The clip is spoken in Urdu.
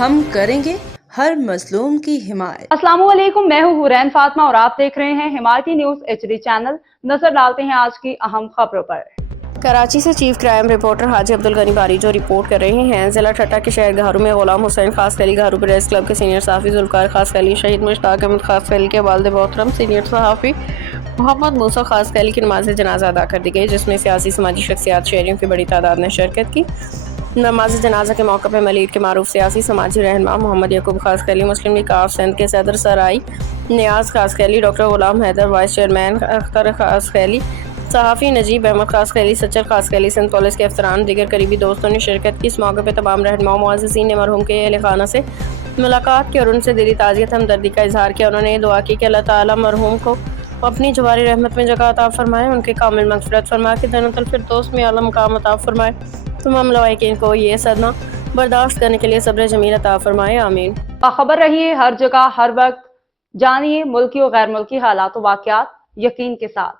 ہم کریں گے ہر مظلوم کی حمایت۔ السلام علیکم، میں ہوں حورین فاطمہ اور آپ دیکھ رہے ہیں حمایتی نیوز HD چینل۔ نظر ڈالتے ہیں آج کی اہم خبروں پر۔ کراچی سے چیف کرائم رپورٹر حاجی عبدالغنی باری جو رپورٹ کر رہے ہیں۔ ضلع ٹھٹہ کے شہر گھارو میں غلام حسین خاص خیلی گھارو پریس کلب کے سینئر صحافی ذوالفقار خاص خیلی شہید مشتاق احمد خاص خیلی کے والد محترم سینئر صحافی محمد موسیٰ خاص خیلی کی نماز جنازہ ادا کر دی گئی، جس میں سیاسی سماجی شخصیات شہریوں کی بڑی تعداد نے شرکت کی۔ نماز جنازہ کے موقع پہ ملیٹ کے معروف سیاسی سماجی رہنما محمد یعقوب خاص خیلی، مسلم لیگ آف سندھ کے صدر سرائی نیاز خاص خیلی، doctor Ghulam Haider vice chairman Akhtar خاص خیلی، صحافی نجیب احمد خاص خیلی، سچر خاص خیلی، سندھ پولیس کے افسران، دیگر قریبی دوستوں نے شرکت کی۔ اس موقع پہ تمام رہنماؤں معززین نے مرحوم کے اہل خانہ سے ملاقات کی اور ان سے دلی تعزیت ہمدردی کا اظہار کیا۔ انہوں نے یہ دعا کی کہ اللہ تعالیٰ مرحوم کو اپنی جواری رحمت میں جگہ عطا فرمائے، ان کے کامل مغفرت فرما کے جنت الفردوس میں اعلیٰ مقام عطا فرمائے، تمام لواحقین کو یہ صدمہ برداشت کرنے کے لیے صبر جمیل عطا فرمائے، آمین۔ باخبر رہیے ہر جگہ ہر وقت، جانیے ملکی و غیر ملکی حالات و واقعات یقین کے ساتھ۔